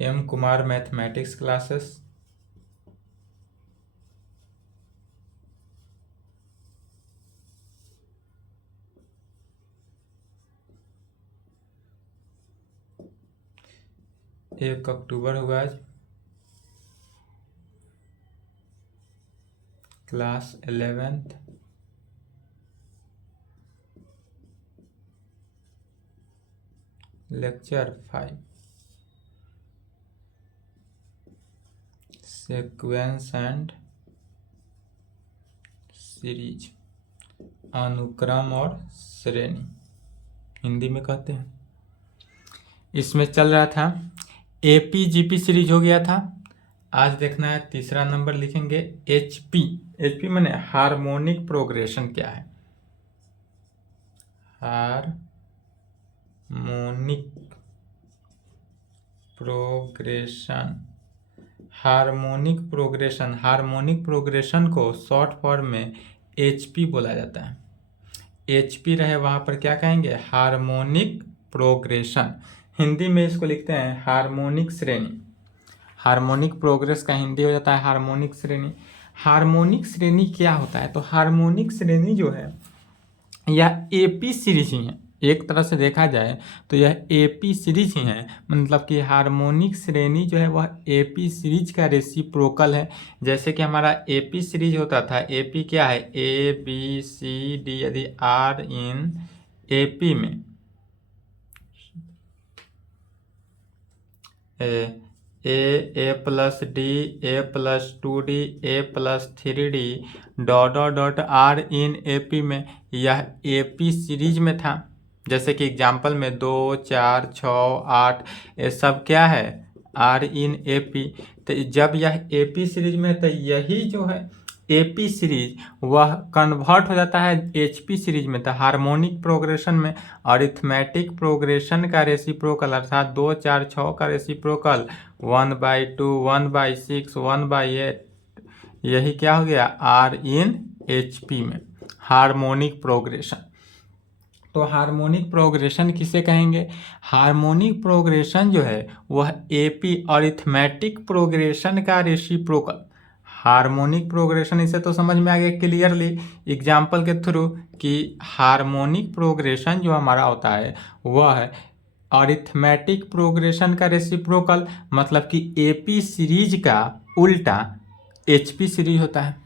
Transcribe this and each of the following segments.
M Kumar mathematics classes, एक अक्टूबर हुआ आज, class 11th, lecture 5, sequence and series, अनुक्रम और श्रेणी हिंदी में कहते हैं। इसमें चल रहा था एपी जीपी सीरीज हो गया था। आज देखना है तीसरा नंबर लिखेंगे एचपी। एचपी माने हार्मोनिक प्रोग्रेशन क्या है? Harmonic progression, harmonic progression, harmonic progression को शॉर्ट फॉर्म में एचपी बोला जाता है। एचपी रहे वहाँ पर क्या कहेंगे? Harmonic progression. हिंदी में इसको लिखते हैं हार्मोनिक श्रेणी। हार्मोनिक प्रोग्रेस का हिंदी हो जाता है हार्मोनिक श्रेणी। हार्मोनिक श्रेणी क्या होता है? तो हार्मोनिक श्रेणी जो है यह एपी सीरीज ही है। एक तरह से देखा जाए तो यह एपी सीरीज ही है, मतलब कि हार्मोनिक श्रेणी जो है वह एपी सीरीज का रेसिप्रोकल है। जैसे कि हमारा एपी सीरीज होता था, एपी क्या है? ए बी सी डी, यदि आर इन एपी में A plus D, A plus 2D, A plus 3D, dot dot dot are in AP में, यह एपी सीरीज में था। जैसे कि एग्जाम्पल में 2, 4, 6, 8 ये सब क्या है? Are in AP. तो जब यह एपी सीरीज में है तो यही जो है एपी सीरीज वह कन्वर्ट हो जाता है एचपी सीरीज में। तो हार्मोनिक प्रोग्रेशन में अरिथमेटिक प्रोग्रेशन का रेसिप्रोकल अर्थात 2, 4, 6 का रेसिप्रोकल 1/2, 1/6, 1/8, यही क्या हो गया? आर इन एचपी में हार्मोनिक प्रोग्रेशन। तो हार्मोनिक प्रोग्रेशन किसे कहेंगे? हार्मोनिक प्रोग्रेशन जो है वह एपी अरिथमेटिक प्रोग्रेशन का रेसिप्रोकल। हार्मोनिक प्रोग्रेशन, इसे तो समझ में आ गया क्लियरली एग्जाम्पल के थ्रू कि हार्मोनिक प्रोग्रेशन जो हमारा होता है वह है अरिथमेटिक प्रोग्रेशन का रेसिप्रोकल, मतलब कि एपी सीरीज का उल्टा एचपी सीरीज होता है।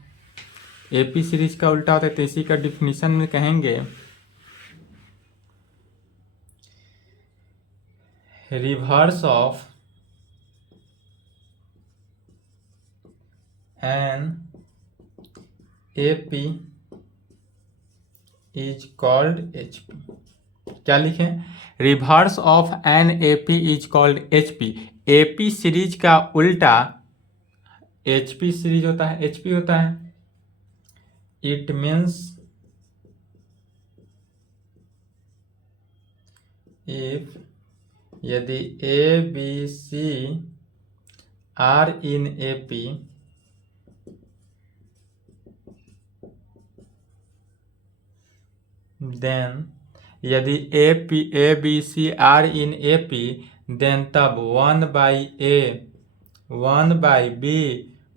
एपी सीरीज का उल्टा होता है, तो इसी का डिफिनीशन में कहेंगे reverse of an AP is called HP. क्या लिखें? Reverse of an AP is called HP. AP series का उल्टा एचपी सीरीज होता है, एचपी होता है। इट मीन्स इफ यदि A B C are in AP then, यदि A B C are in AP then तब 1/A, 1/B,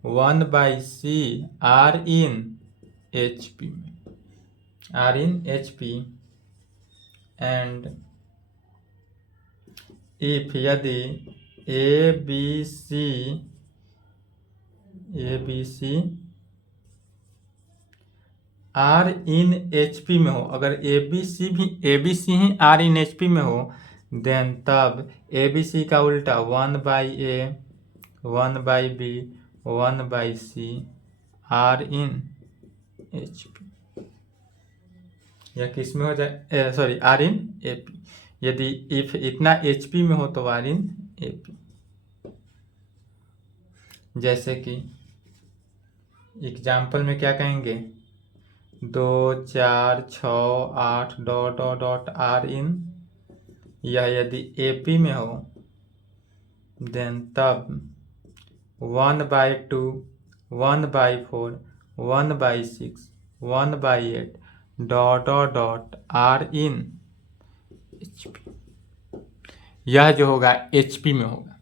1/C are in HP, are in HP. And if यदि A B C are in HP में हो, अगर A B C ही are in HP में हो then तब ए B सी का उल्टा 1/A, 1/B, 1/C are in HP. यह किस में हो जाए? Sorry, are in AP. यदि इफ इतना एचपी में हो तो आर इन एपी। जैसे कि एग्जाम्पल में क्या कहेंगे? 2, 4, 6, 8 dot dot dot are in, यह यदि एपी में हो देन तब 1/2, 1/4, 1/6, 1/8 dot dot dot are in HP. यह जो होगा एचपी में होगा।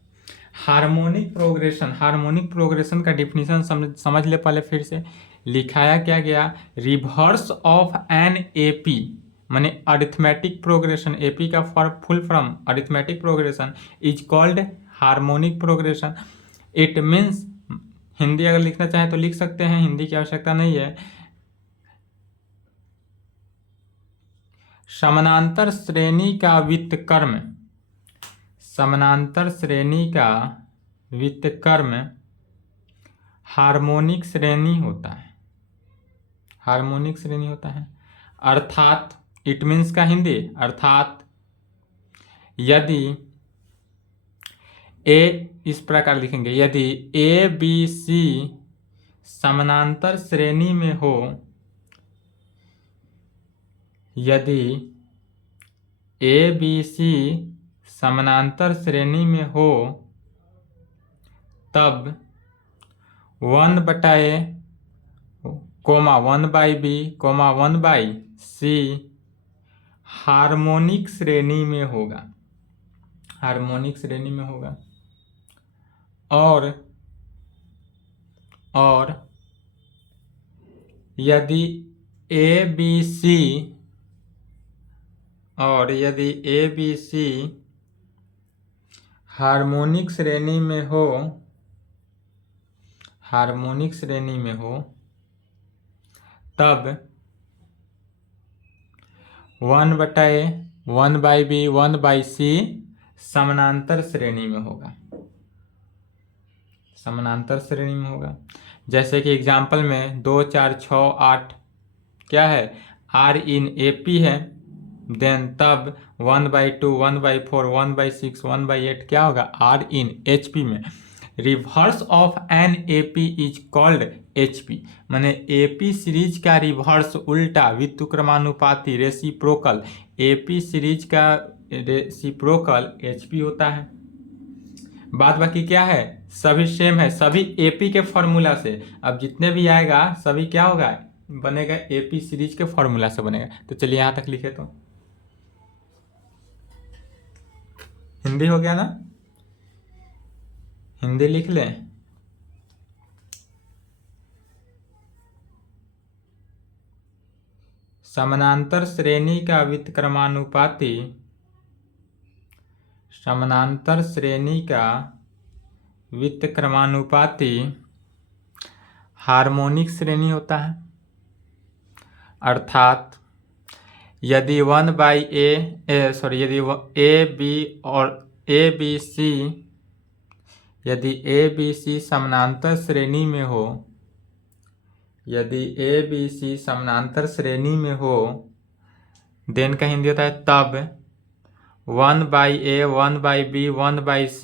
हार्मोनिक प्रोग्रेशन का डिफिनीशन समझ ले पहले फिर से। लिखाया क्या गया, रिवर्स ऑफ एन एपी माने अरिथमेटिक प्रोग्रेशन, एपी का full form arithmetic progression is called harmonic progression. It means, Hindi अगर लिखना चाहें तो लिख सकते हैं, हिंदी की आवश्यकता नहीं है। समानांतर श्रेणी का व्युत्क्रम, समानांतर श्रेणी का व्युत्क्रम हार्मोनिक श्रेणी होता है, हार्मोनिक श्रेणी होता है। अर्थात इट मीन्स का हिंदी, अर्थात यदि ए, इस प्रकार लिखेंगे, यदि ए बी सी समानांतर श्रेणी में हो, यदि ए बी सी समानांतर श्रेणी में हो, तब 1/A, 1/B, 1/C हार्मोनिक श्रेणी में होगा, हार्मोनिक श्रेणी में होगा। और यदि ए बी सी, और यदि ए बी सी हार्मोनिक श्रेणी में हो, हार्मोनिक श्रेणी में हो, तब 1/A, 1/B, 1/C समानांतर श्रेणी में होगा, समानांतर श्रेणी में होगा। जैसे कि एग्जाम्पल में 2, 4, 6, 8 क्या है, आर इन एपी है, देन तब 1/2, 1/4, 1/6, 1/8 क्या होगा, आर इन एचपी में। Reverse of an AP is called HP, माने एपी सीरीज का रिवर्स, उल्टा, व्युत्क्रमानुपाती, रेसिप्रोकल, एपी सीरीज का रेसिप्रोकल एचपी होता है। बात बाकी क्या है, सभी सेम है, सभी एपी के फॉर्मूला से। अब जितने भी आएगा सभी क्या होगा, बनेगा एपी सीरीज के फॉर्मूला से बनेगा। तो चलिए यहां तक लिखे, तो हिंदी हो गया ना, हिंदी लिख लें। समानांतर श्रेणी का व्युत्क्रमानुपाती, समानांतर श्रेणी का व्युत्क्रमानुपाती हार्मोनिक श्रेणी होता है। अर्थात यदि 1/A, यदि ए बी और ए बी सी, यदि ए बी सी समानांतर श्रेणी में हो, यदि ए बी सी समानांतर श्रेणी में हो, देन का हिंदी होता है तब 1/A, 1/B, 1/C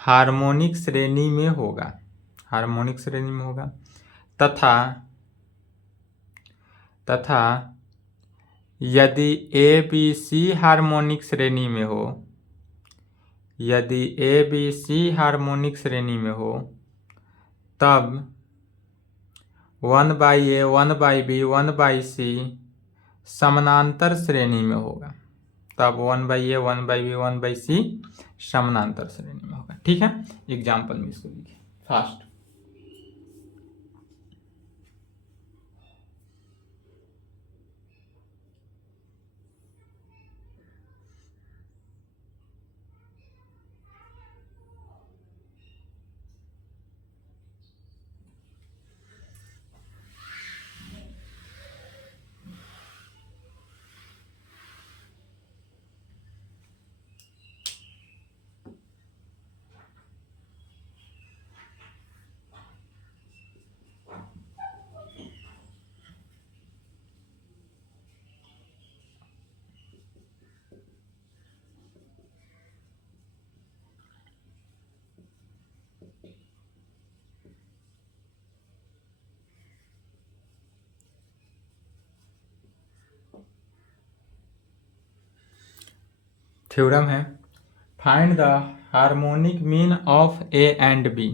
हार्मोनिक श्रेणी में होगा, हार्मोनिक श्रेणी में होगा। तथा यदि ए बी सी हार्मोनिक श्रेणी में हो, यदि ए बी सी हार्मोनिक श्रेणी में हो, तब 1/A, 1/B, 1/C समानांतर श्रेणी में होगा, तब 1/A, 1/B, 1/C समानांतर श्रेणी में होगा। ठीक है, एग्जाम्पल में इसको लिखिए फास्ट। थ्योरम है, find the harmonic mean of A and B.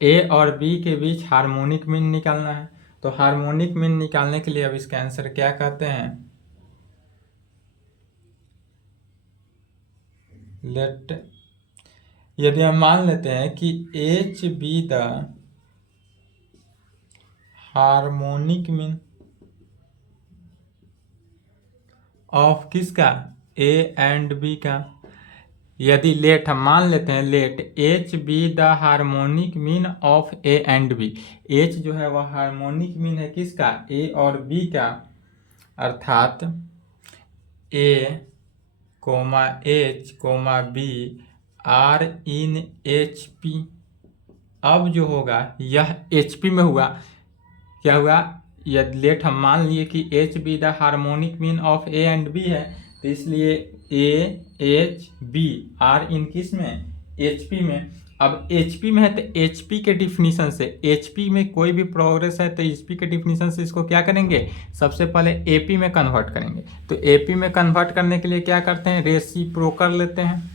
A और बी के बीच हार्मोनिक मीन निकालना है। तो हार्मोनिक मीन निकालने के लिए अब इसका आंसर क्या कहते हैं, लेट यदि हम मान लेते हैं कि H be the harmonic mean of किसका, ए एंड बी का, यदि लेट हम मान लेते हैं let H be the harmonic mean of A and B, H जो है वह हार्मोनिक मीन है किसका, ए और बी का, अर्थात A comma H comma B are in H P. अब जो होगा यह एच पी में हुआ, क्या हुआ, यदि लेट हम मान लिए कि H be the harmonic mean of A and B है, तो इसलिए A H B are in किस में, एच पी में। अब एच पी में है तो एच पी के डिफिनीशन से, एच पी में कोई भी प्रोग्रेस है तो एच पी के डिफिनीशन से इसको क्या करेंगे, सबसे पहले ए पी में कन्वर्ट करेंगे। तो ए पी में कन्वर्ट करने के लिए क्या करते हैं, रेसिप्रोकल लेते हैं।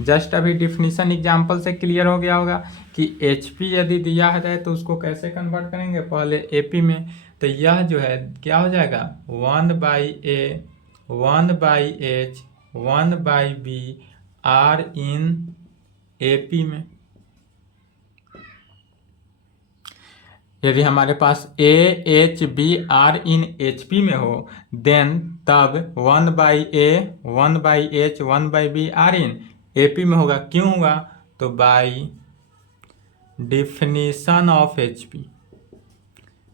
जस्ट अभी डिफिनीशन एग्जाम्पल से क्लियर हो गया होगा कि एच पी यदि दिया है तो उसको कैसे कन्वर्ट करेंगे, पहले ए पी में। तो यह जो है क्या हो जाएगा, 1/A 1/H 1/B are in A P में। यदि हमारे पास A H B are in H P में हो देन तब 1/A 1/H 1/B are in A P में होगा। क्यों होगा, तो by definition of H P,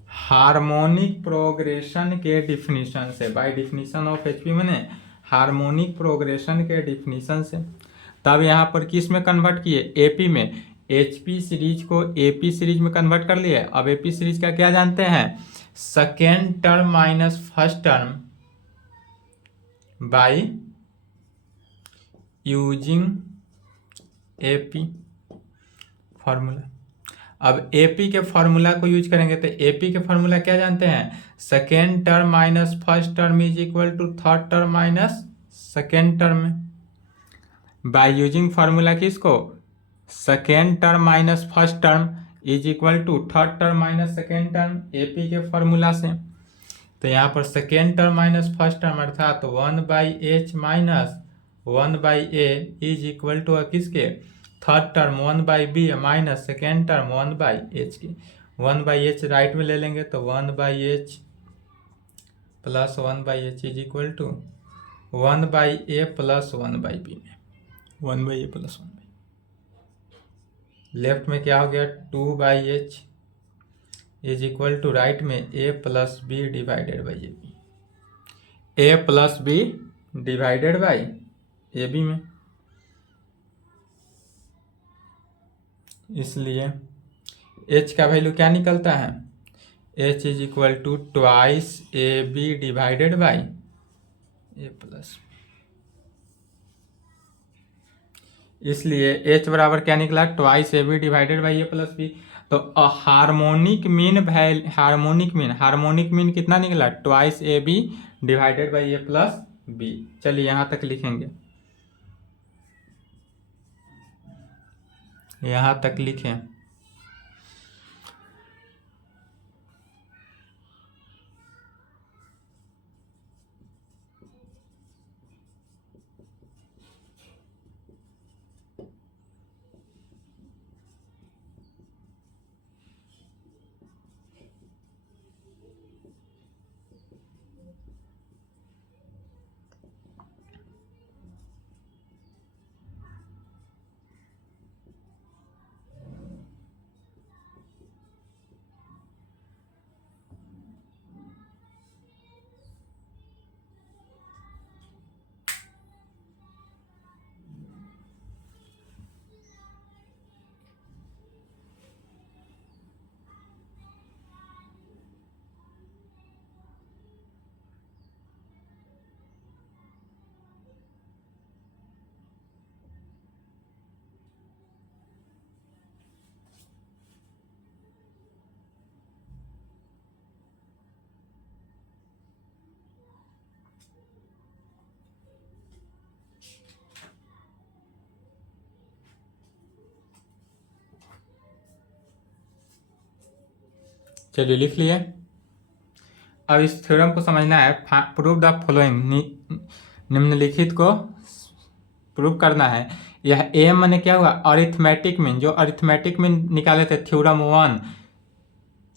harmonic progression के डिफिनीशन से, by definition of H P मैंने हार्मोनिक प्रोग्रेशन के डिफिनीशन से। तब यहाँ पर किस में कन्वर्ट किए, एपी में। एचपी सीरीज को एपी सीरीज में कन्वर्ट कर लिए। अब एपी सीरीज का क्या जानते हैं, second term minus first term by using AP formula. अब एपी के फॉर्मूला को यूज करेंगे तो एपी के फॉर्मूला क्या जानते हैं, second term minus first term is equal to third term minus second term में। बाय यूजिंग फॉर्मूला किसको, second term minus first term is equal to third term minus second term, AP के formula से। तो यहाँ पर second term minus first term अर्थात 1/H minus 1/A is equal to किसके, third term 1/B minus second term 1/H की। 1/H right में ले लेंगे तो 1/H plus 1/H is equal to 1/A plus 1/B में 1/A प्लस 1/B। लेफ्ट में क्या हो गया, 2/H is equal to right में A plus B divided by A B, A plus B divided by A B में। इसलिए H का value क्या निकलता है, H is equal to twice A B divided by A plus. इसलिए H बराबर क्या निकला, twice A B divided by A plus B. तो हार्मोनिक मीन कितना निकला, twice A B divided by A plus B. चलिए यहाँ तक लिखेंगे, यहाँ तक लिखें। चलिए लिख लिए। अब इस थ्योरम को समझना है, प्रूव द फॉलोइंग, निम्नलिखित को प्रूव करना है। यह ए मैंने क्या हुआ, अरिथमेटिक मीन, जो अरिथमेटिक मीन निकाले थे थ्योरम 1,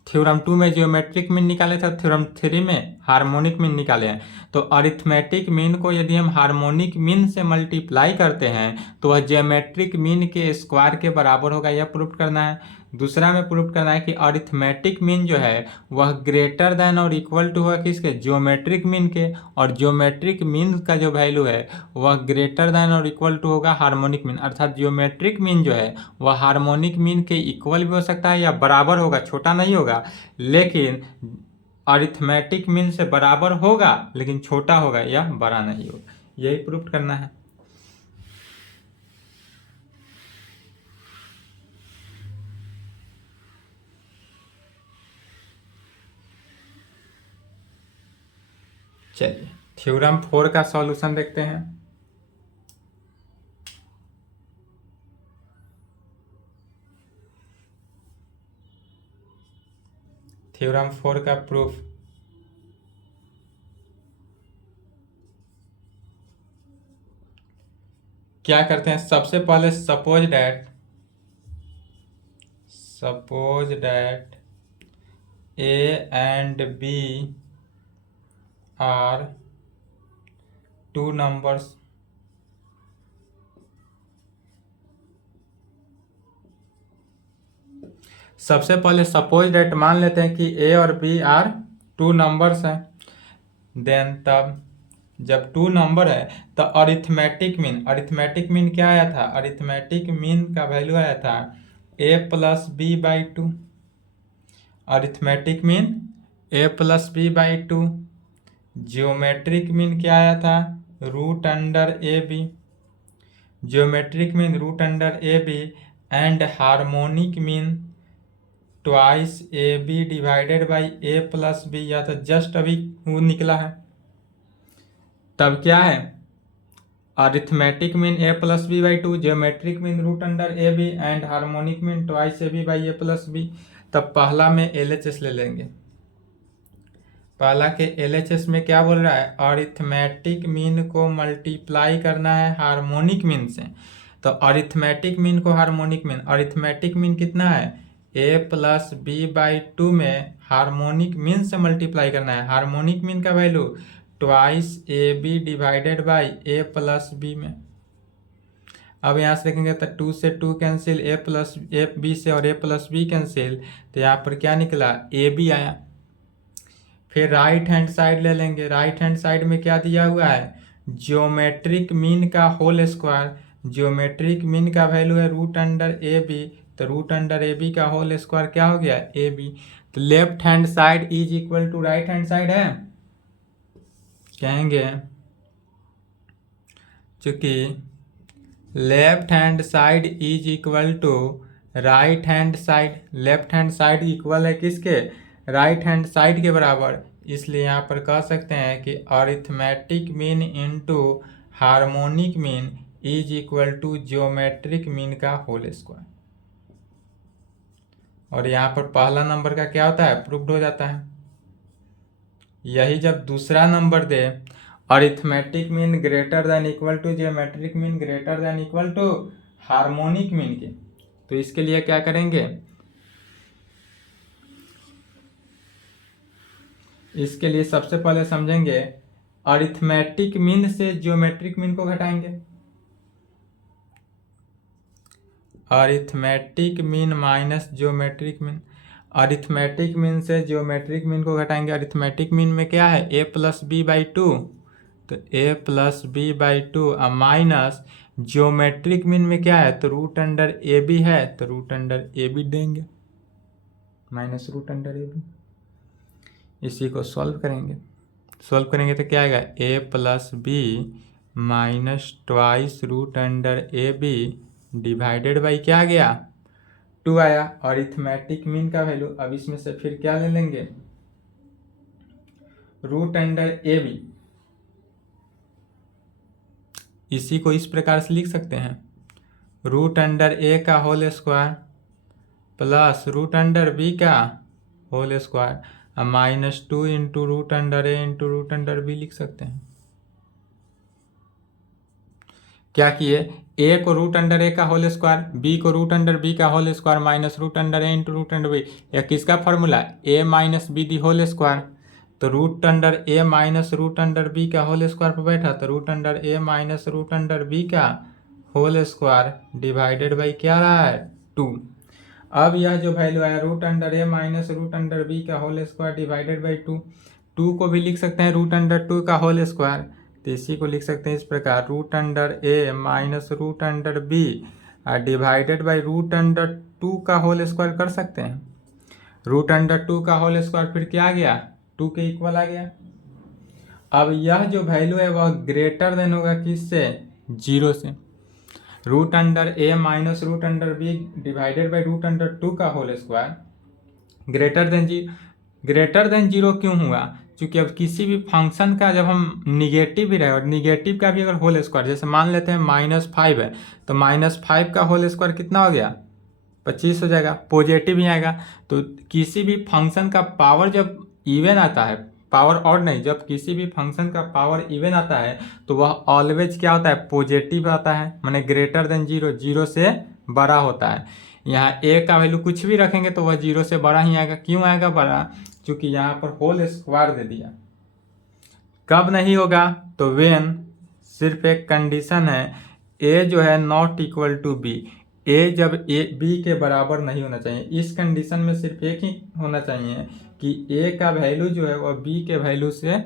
थ्योरम 2 में जियोमेट्रिक मीन निकाले थे, थ्योरम 3 में हार्मोनिक मीन निकाले हैं। तो अरिथमेटिक मीन को यदि हम हार्मोनिक मीन से मल्टीप्लाई करते हैं तो वह जियोमेट्रिक मीन के स्क्वायर के बराबर होगा, यह प्रूफ करना है। दूसरा में प्रूफ करना है कि अरिथमेटिक मीन जो है वह ग्रेटर देन और इक्वल टू होगा किसके, ज्योमेट्रिक मीन के, और ज्योमेट्रिक मीन का जो वैल्यू है वह ग्रेटर देन और इक्वल टू होगा हार्मोनिक मीन, अर्थात ज्योमेट्रिक मीन जो है वह हार्मोनिक मीन के इक्वल भी हो सकता है या बराबर होगा, छोटा नहीं होगा, लेकिन अरिथमेटिक मीन से बराबर होगा लेकिन छोटा होगा या बड़ा नहीं होगा, यही प्रूफ करना है। चलिए थ्योरम 4 का सॉल्यूशन देखते हैं। थ्योरम 4 का प्रूफ, क्या करते हैं, सबसे पहले suppose that A and B are two numbers, सबसे पहले सपोज डेट मान लेते हैं कि ए और बी आर टू नंबर्स हैं। देन तब जब टू नंबर है तो अरिथमेटिक मीन क्या आया था, अरिथमेटिक मीन का वैल्यू आया था A plus B by two, arithmetic mean A plus B by two. Geometric mean क्या आया था, root under A B, geometric mean root under A B, and harmonic mean twice A B divided by A plus B, या तो just अभी वो निकला है। तब क्या है, arithmetic mean A plus B by two, geometric mean root under A B, and harmonic mean twice A B by A plus B. तब पहला में LHS ले लेंगे। पहला के LHS में क्या बोल रहा है, अरिथमेटिक मीन को मल्टीप्लाई करना है हार्मोनिक मीन से। तो अरिथमेटिक मीन को हार्मोनिक मीन, अरिथमेटिक मीन कितना है, A plus B by two में हार्मोनिक मीन से मल्टीप्लाई करना है। हार्मोनिक मीन का value twice A B divided by A plus B में। अब यहाँ से देखेंगे तो 2 से 2 cancel, A plus A B से और ए प्लस बी कैंसिल, तो यहाँ पर क्या निकला, ए बी आया। फिर राइट हैंड साइड ले लेंगे। राइट हैंड साइड में क्या दिया हुआ है, ज्योमेट्रिक मीन का होल स्क्वायर, ज्योमेट्रिक मीन का वैल्यू है रूट अंडर ए बी, तो रूट अंडर ए बी का होल स्क्वायर क्या हो गया, ए बी। तो left hand side is equal to right hand side है, कहेंगे चूंकि left hand side is equal to right hand side, left hand side equal है किसके, राइट हैंड साइड के बराबर, इसलिए यहाँ पर कह सकते हैं कि arithmetic mean into harmonic mean is equal to geometric mean का होल स्क्वायर। और यहाँ पर पहला नंबर का क्या होता है, प्रूव्ड हो जाता है। यही जब दूसरा नंबर दे, arithmetic mean greater than equal to geometric mean greater than equal to harmonic mean के, तो इसके लिए क्या करेंगे, इसके लिए सबसे पहले समझेंगे अरिथमेटिक मीन से ज्योमेट्रिक मीन को घटाएंगे। Arithmetic mean minus geometric mean, arithmetic mean से ज्योमेट्रिक मीन को घटाएंगे। अरिथमेटिक मीन में क्या है, A plus B by two, तो A plus B by two, minus geometric mean में क्या है, तो रूट अंडर ए बी है, तो रूट अंडर ए बी देंगे, minus root under A B. इसी को सॉल्व करेंगे, सॉल्व करेंगे तो क्या आएगा, A plus B minus twice root under A B divided by क्या आ गया, 2 आया। अरिथमेटिक मीन का वैल्यू, अब इसमें से फिर क्या ले लेंगे, रूट अंडर ए बी। इसी को इस प्रकार से लिख सकते हैं, रूट अंडर ए का whole square plus root under B का whole square minus 2 into root under A into root under B लिख सकते हैं। क्या किए, ए को रूट अंडर ए का होल स्क्वायर, बी को रूट अंडर बी का whole square minus root under A into root under B, या किसका formula, A minus B the whole square. तो root under A minus root under B का whole square पर बैठा, तो root under A minus root under B का whole square divided by क्या रहा है, 2। अब यह जो वैल्यू आया root under A minus root under B का होल स्क्वायर डिवाइडेड बाई 2, 2 को भी लिख सकते हैं रूट अंडर 2 का होल स्क्वायर, तो इसी को लिख सकते हैं इस प्रकार, root under A minus root under B divided by root under 2 का होल स्क्वायर कर सकते हैं। रूट अंडर 2 का होल स्क्वायर फिर क्या आ गया, 2 के इक्वल आ गया। अब यह जो वैल्यू है वह ग्रेटर देन होगा किससे, 0 से। Root under A minus root under B divided by root under 2 का होल स्क्वायर ग्रेटर देन 0 क्यों हुआ, क्योंकि अब किसी भी फंक्शन का जब हम निगेटिव भी रहे और निगेटिव का भी अगर होल स्क्वायर, जैसे मान लेते हैं -5 है, तो -5 का होल स्क्वायर कितना हो गया, 25 हो जाएगा, पॉजिटिव ही आएगा। तो किसी भी फंक्शन का पावर जब इवन आता है, पावर और नहीं, जब किसी भी फंक्शन का पावर इवन आता है तो वह ऑलवेज क्या होता है, पॉजिटिव आता है, माने ग्रेटर देन 0, 0 से बड़ा होता है। यहाँ ए का वैल्यू कुछ भी रखेंगे तो वह 0 से बड़ा ही आएगा। क्यों आएगा बड़ा, क्योंकि यहाँ पर होल स्क्वायर दे दिया। कब नहीं होगा, तो वेन, सिर्फ एक कंडीशन है, ए जो है नॉट इक्वल टू बी, ए जब ए बी के बराबर नहीं होना चाहिए। इस कंडीशन में सिर्फ एक ही होना चाहिए कि ए का वैल्यू जो है वह बी के वैल्यू से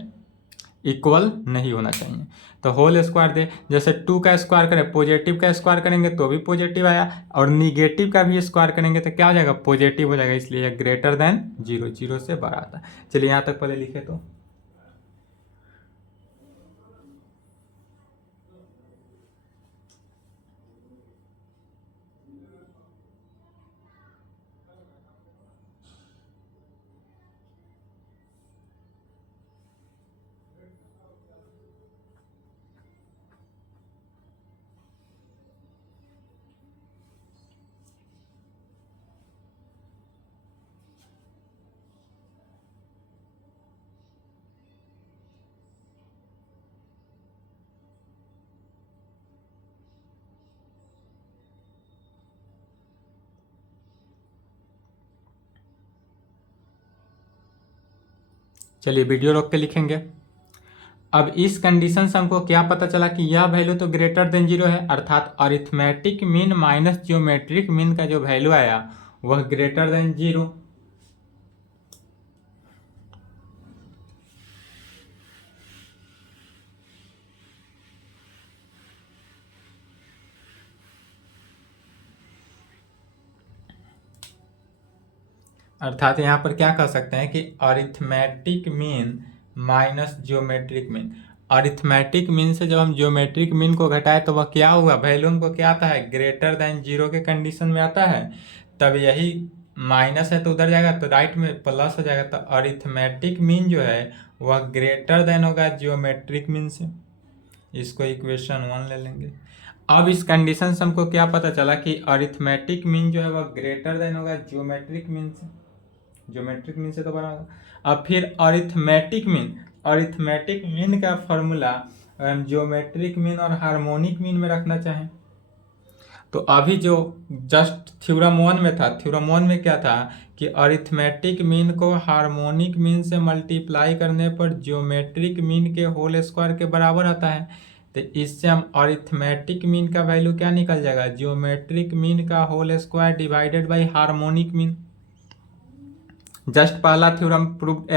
इक्वल नहीं होना चाहिए। तो होल स्क्वायर दे, जैसे 2 का स्क्वायर करें, पॉजिटिव का स्क्वायर करेंगे तो भी पॉजिटिव आया, और निगेटिव का भी स्क्वायर करेंगे तो क्या हो जाएगा, पॉजिटिव हो जाएगा, इसलिए ग्रेटर देन 0, 0 से बड़ा आता। चलिए यहाँ तक पहले लिखे तो चलिए वीडियो रोक के लिखेंगे। अब इस कंडीशन से हमको क्या पता चला कि यह वैल्यू तो ग्रेटर देन 0 है, अर्थात arithmetic mean minus geometric mean का जो वैल्यू आया वह ग्रेटर देन 0। अर्थात यहाँ पर क्या कह सकते हैं कि arithmetic mean minus geometric mean. Arithmetic mean से जब हम जियोमेट्रिक मीन को घटाए तो वह क्या हुआ, वैल्यू हमको क्या आता है, ग्रेटर देन 0 के कंडीशन में आता है। तब यही माइनस है तो उधर जाएगा तो राइट में प्लस हो जाएगा, तो अरिथमेटिक मीन जो है वह ग्रेटर देन होगा जियोमेट्रिक मीन से। इसको इक्वेशन 1 ले लेंगे। अब इस कंडीशन से हमको क्या पता चला कि अरिथमेटिक मीन जो है वह ग्रेटर देन होगा जियोमेट्रिक मीन से, ज्योमेट्रिक मीन से तो बड़ा होगा। अब फिर अरिथमेटिक मीन का फॉर्मूला हम ज्योमेट्रिक मीन और हार्मोनिक मीन में रखना चाहें तो अभी जो जस्ट थ्योरम 1 में था, थ्योरम 1 में क्या था कि अरिथमेटिक मीन को हार्मोनिक मीन से मल्टीप्लाई करने पर ज्योमेट्रिक मीन के होल स्क्वायर के बराबर आता है। तो इससे हम अरिथमेटिक मीन का वैल्यू क्या निकल जाएगा, ज्योमेट्रिक मीन का whole square divided by harmonic mean. Just पहला थ्योरम प्रूव,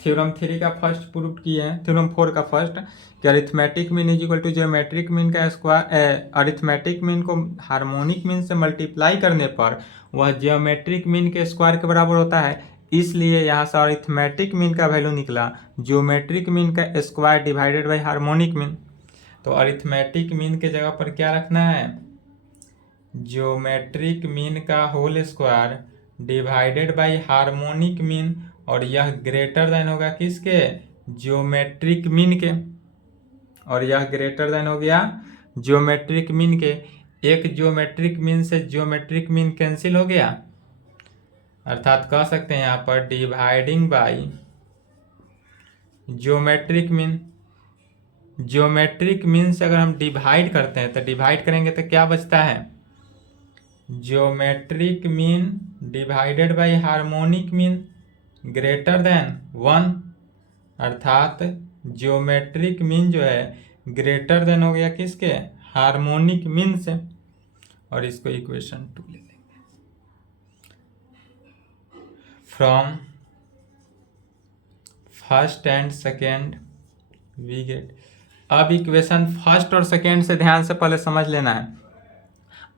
थ्योरम 3 का फर्स्ट प्रूव किए हैं, थ्योरम 4 का फर्स्ट, कि arithmetic mean is equal to geometric mean का स्क्वायर, अरिथमेटिक मीन को हार्मोनिक मीन से मल्टीप्लाई करने पर वह ज्योमेट्रिक मीन के स्क्वायर के बराबर होता है। इसलिए यहाँ से अरिथमेटिक मीन का वैल्यू निकला ज्योमेट्रिक मीन का square divided by harmonic mean. तो अरिथमेटिक मीन के जगह पर क्या रखना है, ज्योमेट्रिक मीन का whole square divided by harmonic mean, और यह ग्रेटर देन होगा किसके, ज्योमेट्रिक मीन के, और यह ग्रेटर देन हो गया ज्योमेट्रिक मीन के। एक ज्योमेट्रिक मीन से ज्योमेट्रिक मीन कैंसिल हो गया, अर्थात कह सकते हैं यहाँ पर dividing by geometric mean. Geometric mean से अगर हम डिवाइड करते हैं तो डिवाइड करेंगे तो क्या बचता है, geometric mean divided by harmonic mean greater then 1, अर्थात ज्योमेट्रिक मीन जो है ग्रेटर देन हो गया किसके, हार्मोनिक मीन से। और इसको इक्वेशन 2 ले लेंगे। From first and second we get, अब इक्वेशन फर्स्ट और सेकेंड से ध्यान से पहले समझ लेना है।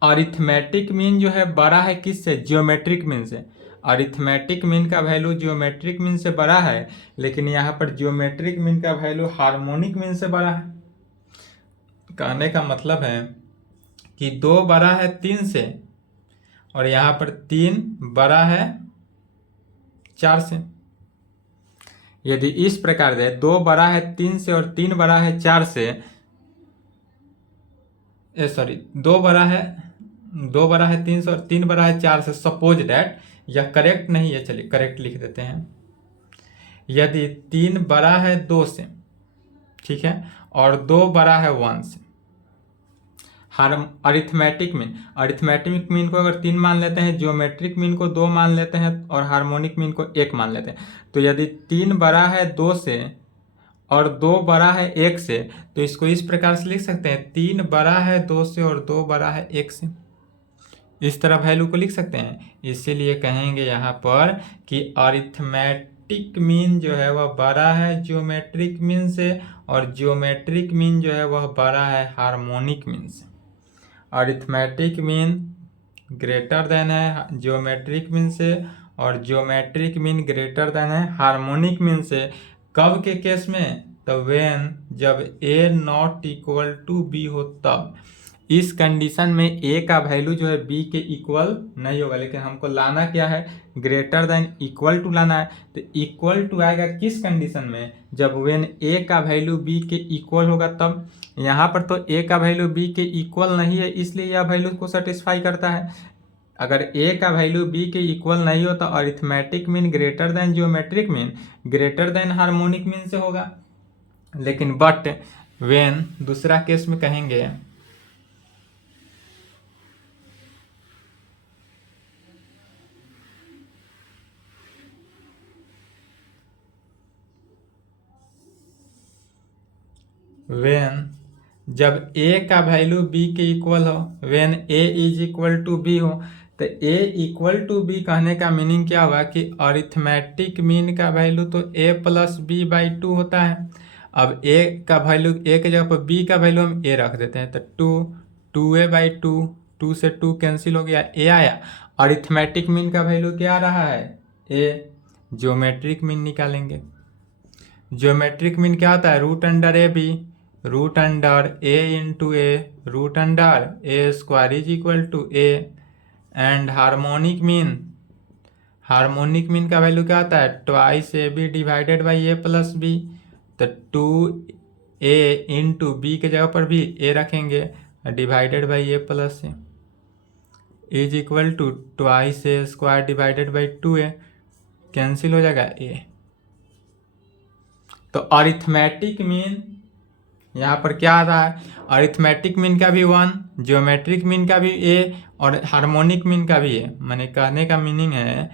अरिथमेटिक मीन जो है बड़ा है किससे, ज्योमेट्रिक मीन से। अरिथमेटिक मीन का वैल्यू ज्योमेट्रिक मीन से बड़ा है, लेकिन यहाँ पर ज्योमेट्रिक मीन का वैल्यू हार्मोनिक मीन से बड़ा है। कहने का मतलब है कि 2 बड़ा है 3 से, और यहाँ पर 3 बड़ा है 4 से। यदि इस प्रकार से 2 बड़ा है 3 से और 3 बड़ा है 4 से, 2 बड़ा है 3 से और 3 बड़ा है 4 से, सपोज डैट, यह करेक्ट नहीं है, चलिए करेक्ट लिख देते हैं। यदि 3 बड़ा है 2 से, ठीक है, और 2 बड़ा है 1 से, अरिथमेटिक मीन को अगर 3 मान लेते हैं, ज्योमेट्रिक मीन को 2 मान लेते हैं और हार्मोनिक मीन को 1 मान लेते हैं। तो यदि 3 बड़ा है 2 से और 2 बड़ा है 1 से, तो इसको इस प्रकार से लिख सकते हैं, 3 बड़ा है 2 से और 2 बड़ा है 1 से। इस तरह वैल्यू को लिख सकते हैं। इसीलिए कहेंगे यहाँ पर कि अरिथमेटिक मीन जो है वह बड़ा है ज्योमेट्रिक मीन से, और ज्योमेट्रिक मीन जो है वह बड़ा है हार्मोनिक मीन से। अरिथमेटिक मीन ग्रेटर देन है ज्योमेट्रिक मीन से, और ज्योमेट्रिक मीन ग्रेटर देन है हार्मोनिक मीन से। कब के केस में, तो व्हेन जब a not equal to b हो तब। इस कंडीशन में a का वैल्यू जो है b के इक्वल नहीं होगा, लेकिन हमको लाना क्या है, ग्रेटर देन इक्वल टू लाना है। तो इक्वल टू आएगा किस कंडीशन में, जब व्हेन a का वैल्यू b के इक्वल होगा तब। यहाँ पर तो a का वैल्यू b के इक्वल नहीं है, इसलिए यह वैल्यू को सेटिस्फाई करता है। अगर a का वैल्यू b के इक्वल नहीं हो तो arithmetic mean greater then geometric mean greater than harmonic mean से होगा। लेकिन बट व्हेन दूसरा केस में कहेंगे, व्हेन जब a का वैल्यू b के इक्वल हो, when a is equal to b हो, तो a इक्वल टू b कहने का मीनिंग क्या होगा कि अरिथमेटिक मीन का वैल्यू तो a प्लस b बाई 2 होता है। अब a का वैल्यू, a के जगह पर b का वैल्यू हम a रख देते हैं, तो 2a बाई 2, 2 से 2 कैंसिल हो गया, a आया। अरिथमेटिक मीन का वैल्यू क्या आ रहा है, a। ज्योमेट्रिक मीन निकालेंगे। ज्योमेट्रिक मीन क्या होता है, root under A B, root under a into A, root under a square is equal to a। And harmonic mean का वैल्यू क्या होता है, twice A B divided by A plus B. तो 2a into B के जगह पर भी a रखेंगे, divided by A plus A is equal to twice A square divided by 2a, cancel हो जाएगा a। तो अरिथमेटिक मीन यहाँ पर क्या आ रहा है, अरिथमेटिक मीन का भी 1, ज्योमेट्रिक मीन का भी a, और हार्मोनिक मीन का भी a। मैंने कहने का मीनिंग है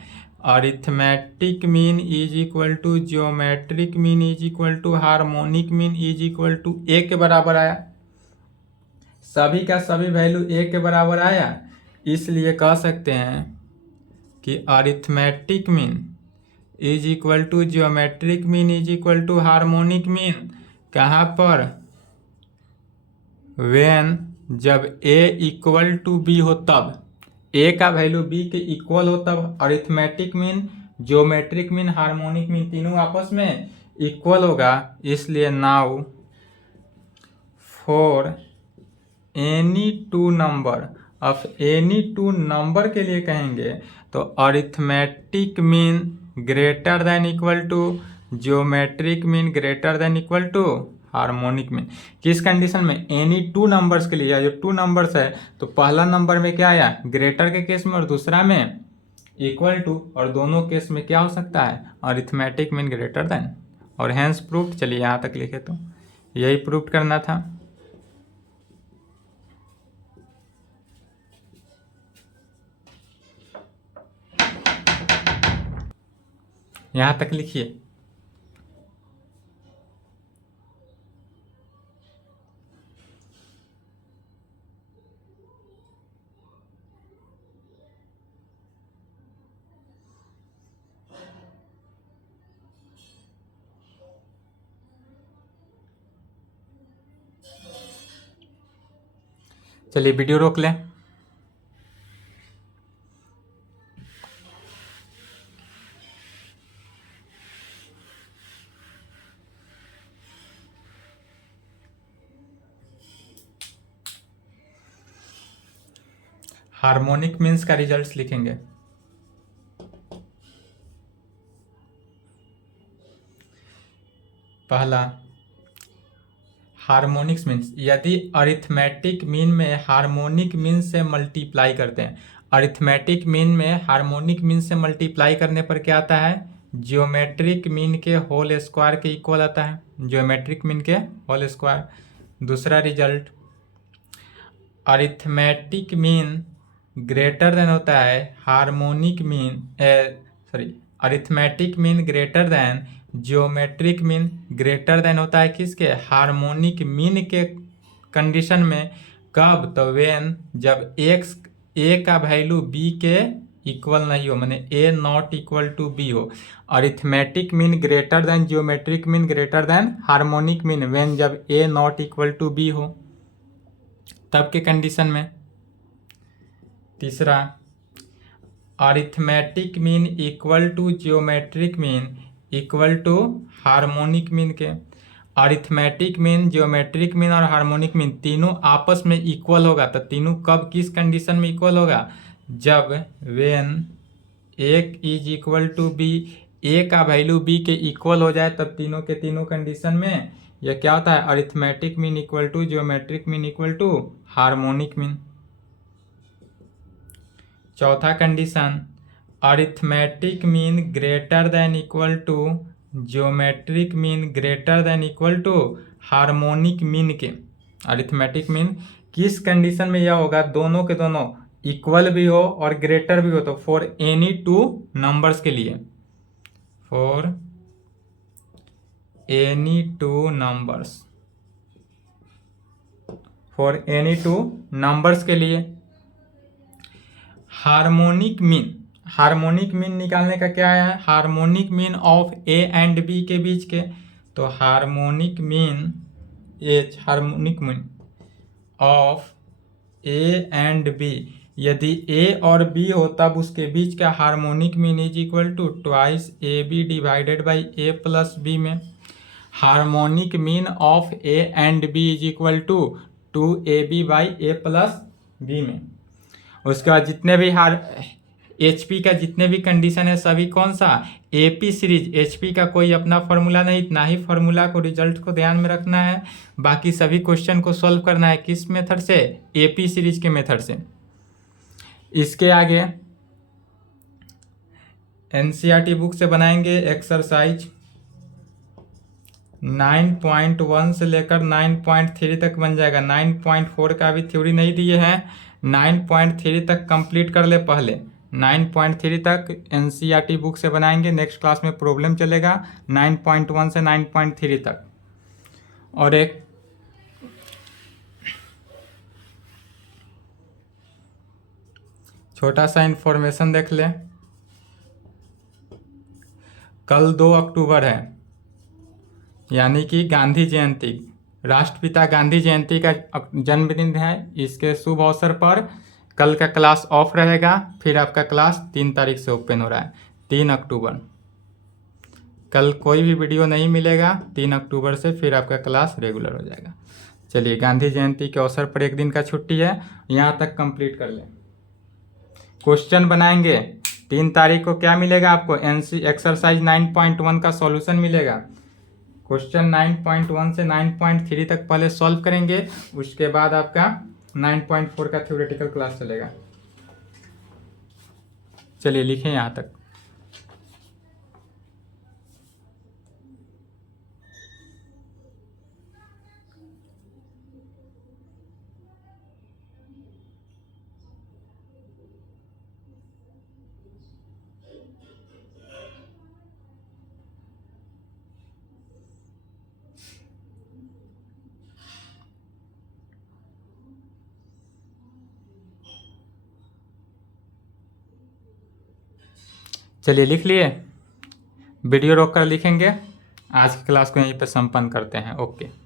arithmetic mean is equal to geometric mean is equal to harmonic mean is equal to a के बराबर आया। सभी का सभी वैल्यू a के बराबर आया, इसलिए कह सकते हैं कि arithmetic mean is equal to geometric mean is equal to harmonic mean. कहाँ पर, व्हेन जब a इक्वल टू b हो तब, a का वैल्यू b के इक्वल हो तब arithmetic mean, geometric mean, harmonic mean तीनों आपस में इक्वल होगा। इसलिए now for any two number, अब एनी टू नंबर के लिए कहेंगे तो arithmetic mean greater than equal to geometric mean greater than equal to harmonic mean. किस कंडीशन में, एनी टू नंबर्स के लिए। जो 2 नंबर्स है तो पहला नंबर में क्या आया, ग्रेटर के केस में, और दूसरा में इक्वल टू, और दोनों केस में क्या हो सकता है, अरिथमेटिक मीन ग्रेटर देन, और हैंस प्रूफ। चलिए यहाँ तक लिखे तो यही प्रूव करना था। यहाँ तक लिखिए। चलिए वीडियो रोक लें। हार्मोनिक मीन्स का रिजल्ट्स लिखेंगे। पहला, हार्मोनिक्स मीन्स यदि अरिथमेटिक मीन में हार्मोनिक मीन से मल्टीप्लाई करते हैं। अरिथमेटिक मीन में हार्मोनिक मीन से मल्टीप्लाई करने पर क्या आता है? जियोमेट्रिक मीन के होल स्क्वायर के इक्वल आता है। जियोमेट्रिक मीन के होल स्क्वायर। दूसरा result, arithmetic mean greater then होता है harmonic mean, arithmetic mean greater than geometric mean. Greater then होता है किसके? हार्मोनिक मीन के कंडीशन में। कब? तो वेन जब एक्स ए का वैल्यू बी के इक्वल नहीं हो, माने A not equal to B हो। Arithmetic mean greater than geometric mean greater than harmonic mean when जब A not equal to B हो, तब के कंडीशन में। तीसरा, arithmetic mean equal to geometric mean equal to harmonic mean के। Arithmetic mean, geometric mean और harmonic mean तीनों आपस में इक्वल होगा। तो तीनों कब किस कंडीशन में इक्वल होगा? जब वेन एक इज इक्वल टू बी, ए का वैल्यू बी के इक्वल हो जाए, तब तीनों के तीनों कंडीशन में यह क्या होता है? Arithmetic mean equal to geometric mean equal to harmonic mean. चौथा condition, arithmetic mean greater than equal to geometric mean greater than equal to harmonic mean के। अरिथमेटिक मीन किस कंडीशन में यह होगा? दोनों के दोनों इक्वल भी हो और ग्रेटर भी हो। तो फॉर एनी टू नंबर्स के लिए, for any two numbers, for any two numbers के लिए। हार्मोनिक मीन, हार्मोनिक मीन निकालने का क्या है? Harmonic mean of A and B के बीच के। तो harmonic mean H, harmonic mean of A and B, यदि ए और बी हो तब उसके बीच का harmonic mean is equal to twice A B divided by A plus B में। Harmonic mean of A and B is equal to 2ab by A plus B में। उसके बाद जितने भी HP का जितने भी कंडीशन है सभी कौन सा? AP series. HP का कोई अपना फॉर्मूला नहीं, इतना ही फॉर्मूला को, रिजल्ट को ध्यान में रखना है। बाकी सभी क्वेश्चन को सॉल्व करना है किस मेथड से? AP सीरीज के मेथड से। इसके आगे NCERT बुक से बनाएंगे एक्सरसाइज 9.1 से लेकर 9.3 तक बन जाएगा। 9.4 का अभी थ्योरी नहीं दिए हैं, 9.3 तक कंप्लीट कर ले पहले। 9.3 तक NCERT बुक से बनाएंगे, नेक्स्ट क्लास में प्रॉब्लम चलेगा 9.1 से 9.3 तक। और एक छोटा सा इंफॉर्मेशन देख ले। कल 2 अक्टूबर है, यानी कि गांधी जयंती, राष्ट्रपिता गांधी जयंती का जन्मदिन है। इसके शुभ अवसर पर कल का क्लास ऑफ रहेगा, फिर आपका क्लास 3 तारीख से ओपन हो रहा है, 3 अक्टूबर। कल कोई भी वीडियो नहीं मिलेगा, 3 अक्टूबर से फिर आपका क्लास रेगुलर हो जाएगा। चलिए, गांधी जयंती के अवसर पर एक दिन का छुट्टी है, यहाँ तक कंप्लीट कर लें। क्वेश्चन बनाएंगे 3 तारीख को। क्या मिलेगा आपको? एक्सरसाइज 9.1 का सॉल्यूशन मिलेगा। क्वेश्चन 9.1 से 9.3 तक पहले सॉल्व करेंगे, उसके बाद आपका 9.4 का थ्योरेटिकल क्लास चलेगा। चलिए लिखें यहाँ तक। चलिए लिख लिए, वीडियो रोक कर लिखेंगे। आज की क्लास को यहीं पर संपन्न करते हैं। ओके।